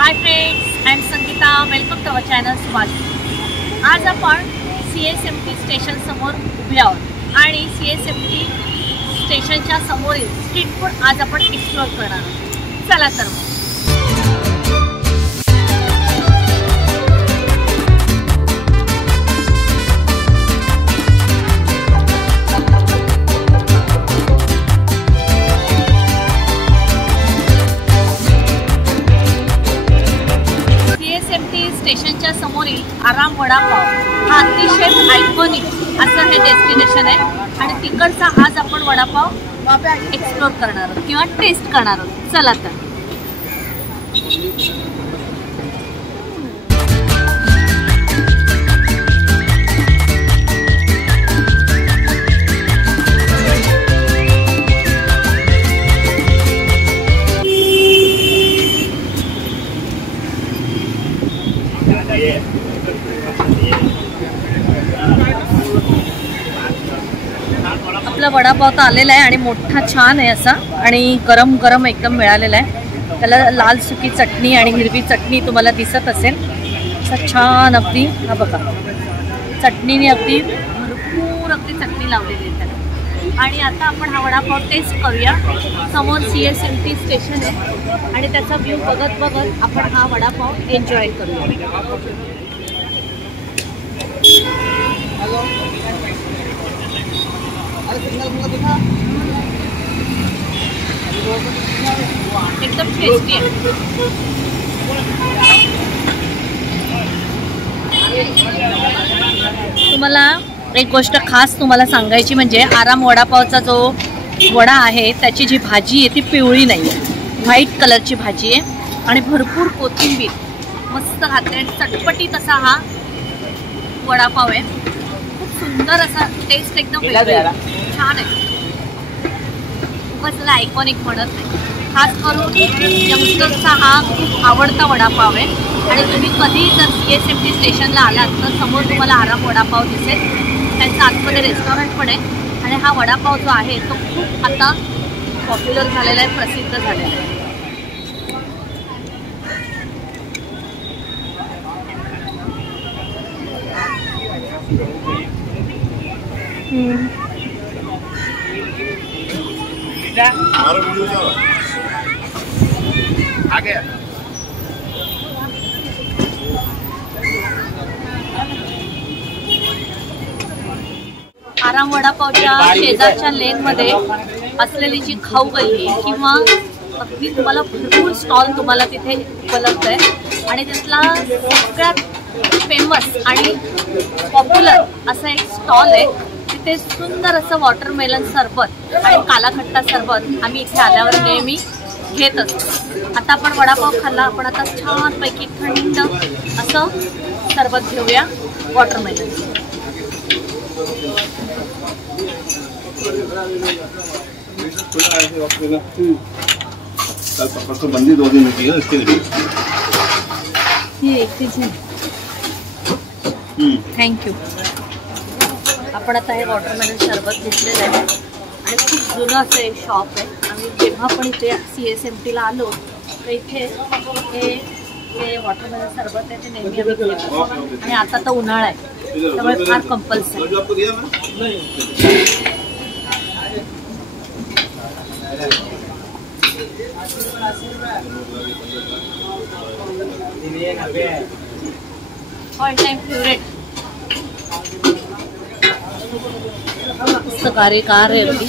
Hi friends, I am Sangeeta. Welcome to our channel Subhash. आज आपण CSMT station समोर उभे आहोत आणि CSMT स्टेशनच्या समोरील स्ट्रीट फूड आज आपण एक्सप्लोर करणार आहोत. चला तर मग. स्टेशनच्या समोरील आराम वडापाव हा अतिशय आयकॉनिक असं हे डेस्टिनेशन आहे आणि तिकडचा आज आपण वडापाव एक्सप्लोर करणार आहोत किंवा टेस्ट करणार आहोत. चला तर. आपला वडापाव तर आलेला आहे आणि मोठा छान आहे असा आणि गरम गरम एकदम मिळालेला आहे. त्याला लाल सुकी चटणी आणि हिरवी चटणी तुम्हाला दिसत असेल. असा छान अगदी हा बघा चटणीने अगदी भरपूर अगदी चटणी लावलेली आहे त्याला. आणि आता आपण हा वडापाव टेस्ट करूया. समोर CSMT स्टेशन आहे आणि त्याचा व्ह्यू बघत बघत आपण हा वडापाव एन्जॉय करूया. एकदम टेस्टी आहे. तुम्हाला एक गोष्ट खास तुम्हाला सांगायची म्हणजे आराम वडापावचा जो वडा आहे त्याची जी भाजी आहे ती पिवळी नाही आहे, व्हाईट कलरची भाजी आहे आणि भरपूर कोथिंबीर मस्त घातली आणि चटपटीत असा हा वडापाव आहे. खूप सुंदर असा टेस्ट एकदम छान आहे. खूपच त्याला आयकॉनिक म्हणत नाही. खास करून यंगस्टर्सचा हा खूप आवडता वडापाव आहे आणि तुम्ही कधी जर CSMT स्टेशनला आलात तर समोर तुम्हाला आराम वडापाव दिसेल. त्यांचं आतमध्ये रेस्टॉरंट पण आहे आणि हा वडापाव जो आहे तो खूप आता पॉप्युलर झालेला आहे, प्रसिद्ध झालेला आहे. आराम वडापावच्या शेजारच्या लेनमध्ये असलेली जी खाऊ गल्ली किंवा अगदी तुम्हाला भरपूर स्टॉल तुम्हाला तिथे उपलब्ध आहे आणि त्यातला सगळ्यात फेमस आणि पॉप्युलर असा एक स्टॉल आहे. तिथे सुंदर असं वॉटरमेलन सरबत आणि कालाखट्टा सरबत आम्ही इथे आल्यावर नेहमी घेत असतो. आता आपण वडापाव खाल्ला, आपण आता छानपैकी थंड असं सरबत घेऊया वॉटरमेलन. बंदी 2 दिन की है इसके लिए ये एक चीज है. थँक्यू. आपण आता हे वॉटरमेलन सरबत घेतलेलं आहे आणि खूप जुनं असं एक शॉप आहे. आम्ही जेव्हा पण इथे CSMTला आलो तर इथे हे वॉटरमेलन सरबत आहे ते नेहमी आम्ही घेतो आणि आता तर उन्हाळा आहे त्यामुळे फार कंपल्सरी. All time favourite. मस्त कार्यकार आहे अगदी.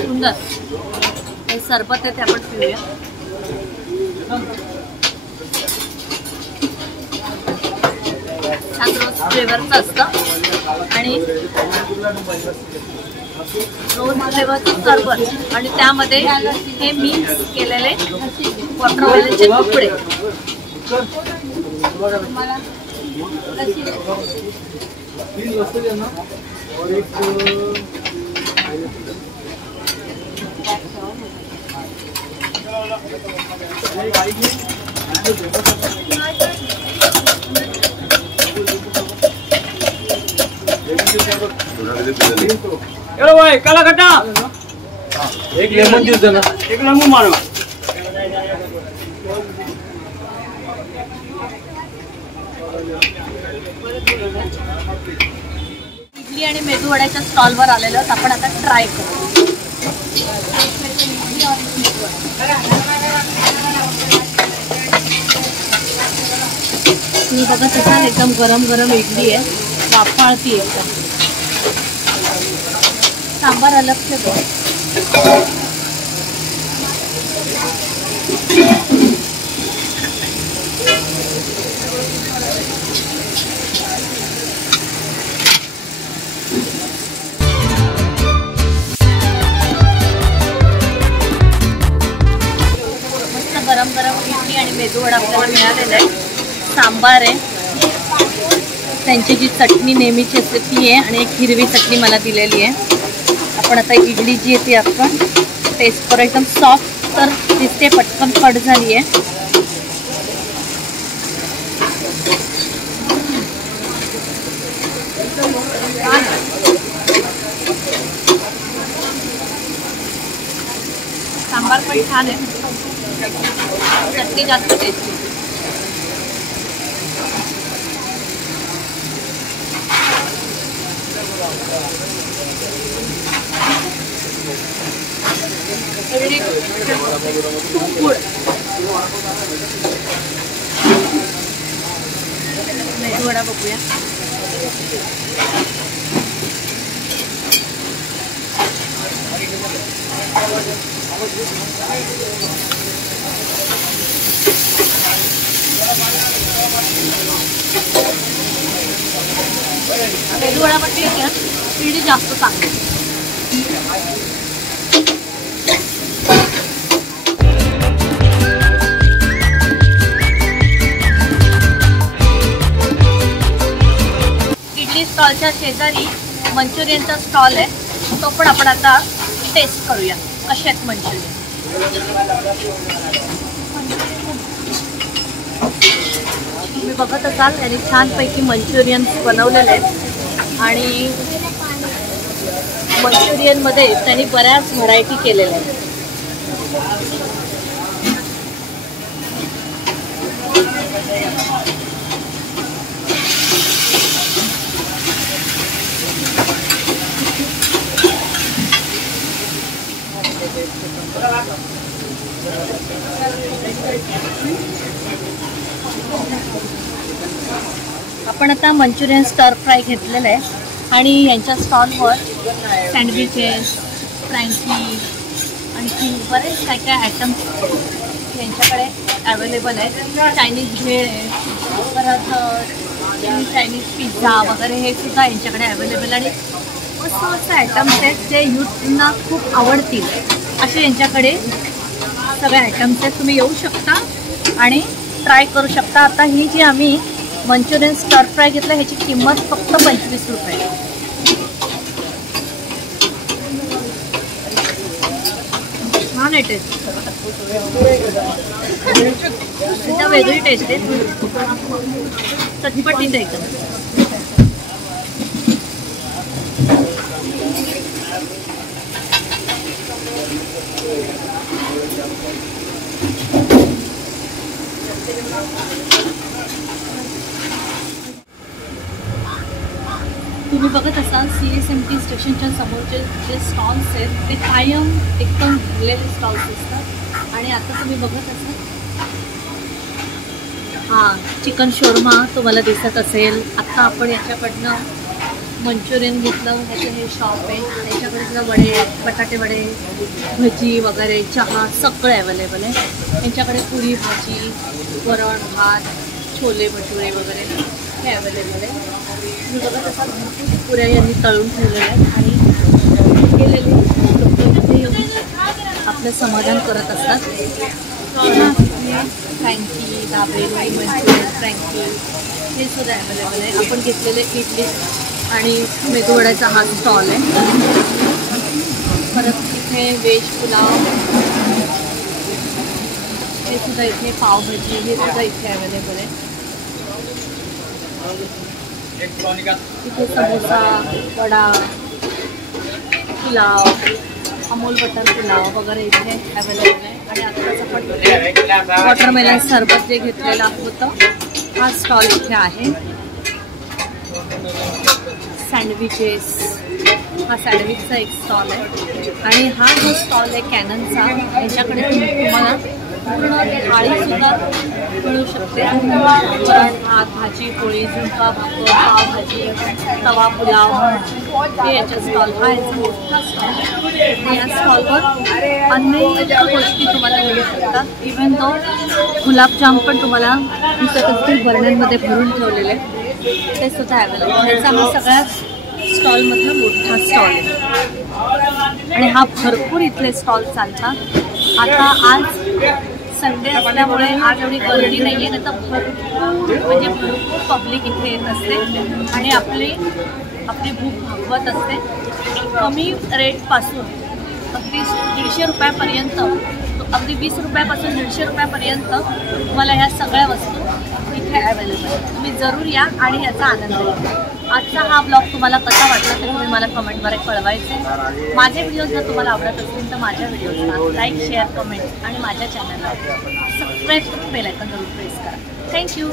सुंदर हे सरबत आहे ते आपण पिऊया. छान रोज फ्लेवरचं असतं आणि रोज फ्लेवरचं सरबत आणि त्यामध्ये हे मिक्स केलेले वॉटरमेलनचे तुकडे. चलो भाई काला खट्टा एक लेमन जूस देना। एक नींबू मारो। इडली आणि मेदूवड्याच्या स्टॉलवर आलेलो आहोत. आपण आता ट्राय करू. तुम्ही बघत असाल एकदम गरम गरम इडली आहे, वाफाळती एकदम. सांबार अलग से दो. मस्त गरम गरम इडली आणि मेदूवडा आपल्याला मिळालेला आहे. सांबार आहे, त्यांची जी चटणी नेहमीची असते ती आहे आणि एक हिरवी चटणी मला दिलेली आहे. आपण आता इडली जी आहे ती आपण टेस्ट करू. एकदम सॉफ्ट तर दिसते, पटकन कट झाली आहे. सांबार पण छान आहे, चटणी जास्त टेस्टी. मेदूवडा बघूया. मेदूवडा पण ठीक आहे, इडली जास्त चांगली. इडली स्टॉलच्या शेजारी मंचुरियनचा स्टॉल आहे, तो पण आपण आता टेस्ट करूया कसे आहेत मंचुरियन. तुम्ही बघत असाल यांनी छानपैकी मंचुरियन बनवलेले आहेत आणि मंचुरियनमध्ये त्यांनी बऱ्याच व्हरायटी केलेल्या आहेत. आपण आता मंचुरियन स्टर फ्राय घेतलेलं आहे आणि यांच्या स्टॉलवर सँडविचेस, फ्रँकी आणखी बरेच काय काय आयटम्स यांच्याकडे अवेलेबल आहेत. चायनीज भेळ आहे, परत चायनीज पिझ्झा वगैरे हे सुद्धा यांच्याकडे अवेलेबल आणि मस्त मस्त आयटम्स आहेत जे यूथना खूप आवडतील असे यांच्याकडे सगळे आयटम्स आहेत. तुम्ही येऊ शकता आणि ट्राय करू शकता. आता ही जी आम्ही मंचुरियन स्टर फ्राय घेतलं ह्याची किंमत फक्त 25 रुपये. छान आहे टेस्ट, त्याच्या वेगळी टेस्ट आहे, चटपटीत आहे एकदम. तुम्ही बघत असाल CSMT स्टेशनच्या समोरचे जे स्टॉल्स आहेत ते कायम एकदम भरलेले स्टॉल्स असतात. आणि आता तुम्ही बघत असाल चिकन शोरमा तुम्हाला दिसत असेल. आत्ता आपण याच्याकडनं मंचुरियन घेतलं, ह्याचं हे शॉप आहे. त्याच्याकडे सुद्धा वडे, बटाटे वडे, भजी वगैरे, चहा सगळं अवेलेबल आहे. यांच्याकडे पुरी भाजी, वरण भात, छोले भटुरे वगैरे हे अवेलेबल आहे. तुम्ही बघत असाल भरपूर पुऱ्या यांनी तळून ठेवलेल्या आहेत आणि केलेले लोक इथे येऊन आपलं समाधान करत असतात. फ्रँकी, दाबेली, मंचुरियन, फ्रँकी हे सुद्धा अवेलेबल आहे. आपण घेतलेले इडली आणि मेदूवड्याचा हा स्टॉल आहे. परत इथे व्हेज पुलाव हे सुद्धा इथे, पावभाजी हे सुद्धा इथे अवेलेबल आहे. इथे समोसा, वडा पुलाव, अमूल बटर पुलाव वगैरे इथे अवेलेबल आहे. आणि आता वॉटरमेलन सरबत जे घेतलेलं होतं हा स्टॉल इथे आहे. सँडविचेस, हा सँडविचचा एक स्टॉल आहे. आणि हा जो स्टॉल आहे कॅननचा, याच्याकडे तुम्हाला पूर्ण थाळीसुद्धा मिळू शकते. भात, भाजी, पोळी, झुणका भाकर, पावभाजी, तवा पुलाव, हे याचा स्टॉल. हा याचा मोठा स्टॉल. या स्टॉलवर अनेक गोष्टी तुम्हाला मिळू शकतात. इव्हन तो गुलाबजाम पण तुम्हाला दिसत बर्नरमध्ये भरून ठेवलेले ते सुद्धा अवेलेबल. याचा हा सगळ्या स्टॉलमधला मोठा स्टॉल आहे. आणि हा भरपूर इथले स्टॉल चालतात. आता आज संडे असल्यामुळे आज एवढी गर्दी नाही आहे, नाही तर भरपूर पब्लिक इथे येत असते आणि आपली भूक भागवत असते. कमी रेटपासून अगदी 150 रुपयापर्यंत, अगदी 20 रुपयापासून 150 रुपयापर्यंत तुम्हाला ह्या सगळ्या वस्तू इथे अवेलेबल आहेत. तुम्ही जरूर या आणि याचा आनंद घ्या. आजचा हा ब्लॉग तुम्हाला कसा वाटला ते तुम्ही मला कमेंटद्वारे कळवायचे. माझे व्हिडिओज जर तुम्हाला आवडत असतील तर माझ्या व्हिडिओजला लाईक, शेअर, कमेंट आणि माझ्या चॅनलला सबस्क्राईब करून बेल आयकॉन जरूर प्रेस करा. थँक्यू.